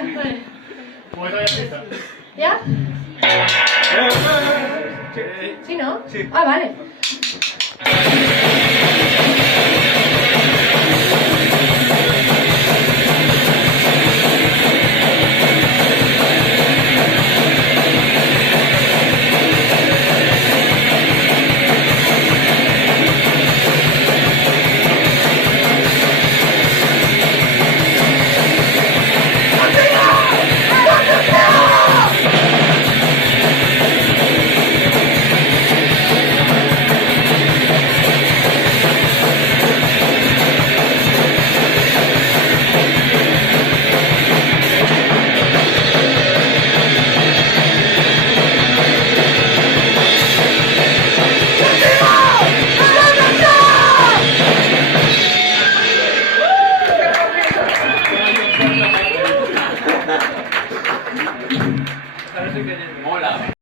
Vale. Pues todavía empieza. ¿Ya? ¿Sí, no? Sí. Ah, vale. Mola.